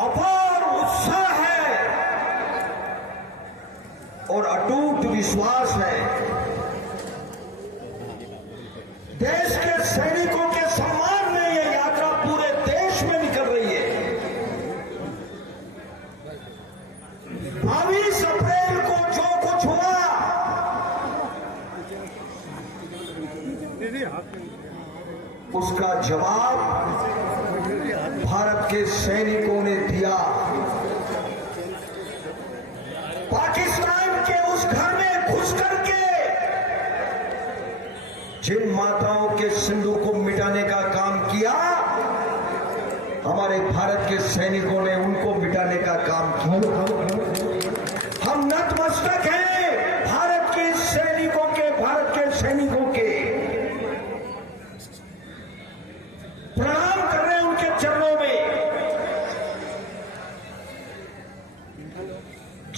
अपार उत्साह है और अटूट विश्वास है। देश के सैनिकों के सम्मान में यह यात्रा पूरे देश में निकल रही है। 22 अप्रैल को जो कुछ हुआ उसका जवाब भारत के सैनिकों ने दिया। पाकिस्तान के उस घर में घुस करके जिन माताओं के सिंदूर को मिटाने का काम किया, हमारे भारत के सैनिकों ने उनको मिटाने का काम किया। हम नतमस्तक हैं भारत के सैनिकों के, भारत के सैनिकों के प्रणाम कर रहे हैं उनके चरणों में।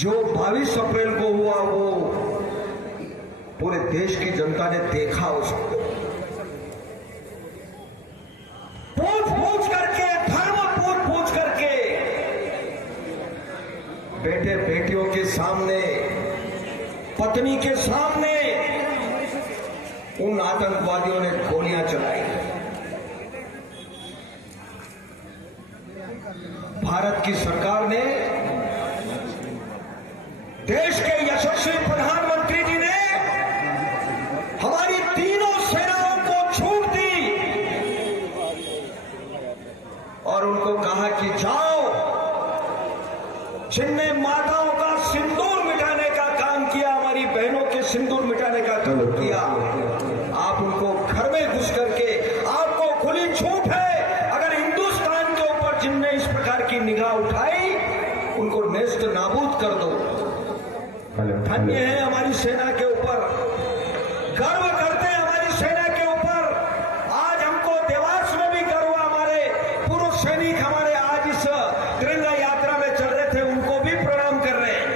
जो 22 अप्रैल को हुआ वो पूरे देश की जनता ने देखा। उसको पूछ करके, धर्म पूछ करके बेटे बेटियों के सामने, पत्नी के सामने उन आतंकवादियों ने गोलियां चलाई। भारत की सरकार ने, देश के यशस्वी प्रधानमंत्री जी ने हमारी तीनों सेनाओं को छूट दी और उनको कहा कि जाओ, जिनने माताओं का सिंदूर मिटाने का काम किया, हमारी बहनों के सिंदूर मिटाने का काम किया, आप उनको घर में घुस करके, आपको खुली छूट है। अगर हिंदुस्तान के ऊपर जिनने इस प्रकार की निगाह उठाई, उनको नेस्त नाबूद कर दो। धन्य है हमारी सेना के ऊपर, गर्व करते हैं हमारी सेना के ऊपर। आज हमको देवास में भी गर्व, हमारे पूर्व सैनिक हमारे आज इस तिरंगा यात्रा में चल रहे थे, उनको भी प्रणाम कर रहे हैं।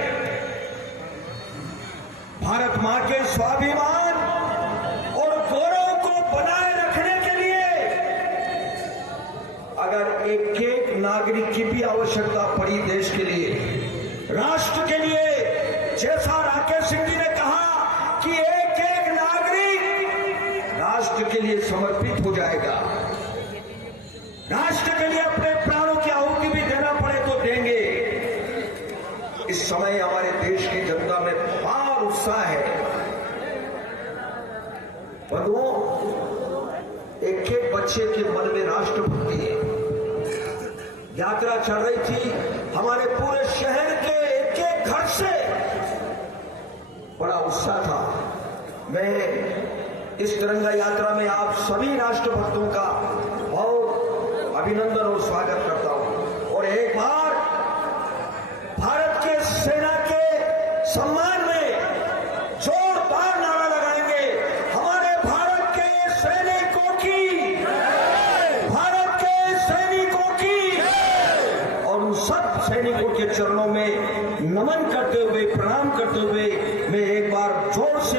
भारत मां के स्वाभिमान और गौरव को बनाए रखने के लिए अगर एक एक नागरिक की भी आवश्यकता पड़ी देश के लिए, राष्ट्र के लिए, जैसा राकेश सिंह जी ने कहा कि एक एक नागरिक राष्ट्र के लिए समर्पित हो जाएगा, राष्ट्र के लिए अपने प्राणों की आहुति भी देना पड़े तो देंगे। इस समय हमारे देश की जनता में अपार उत्साह है। बंधुओं, एक एक बच्चे के मन में राष्ट्रभक्ति है। यात्रा चल रही थी, हमारे पूरे शहर के एक एक घर से बड़ा उत्साह था। मैं इस तिरंगा यात्रा में आप सभी राष्ट्रभक्तों का बहुत अभिनंदन और स्वागत करता हूं और एक बार भारत के सेना के सम्मान में जोरदार नारा लगाएंगे, हमारे भारत के सैनिकों की, भारत के सैनिकों की, और उन सब सैनिकों के चरणों में नमन करते हुए, प्रणाम करते हुए मैं एक बार जोर से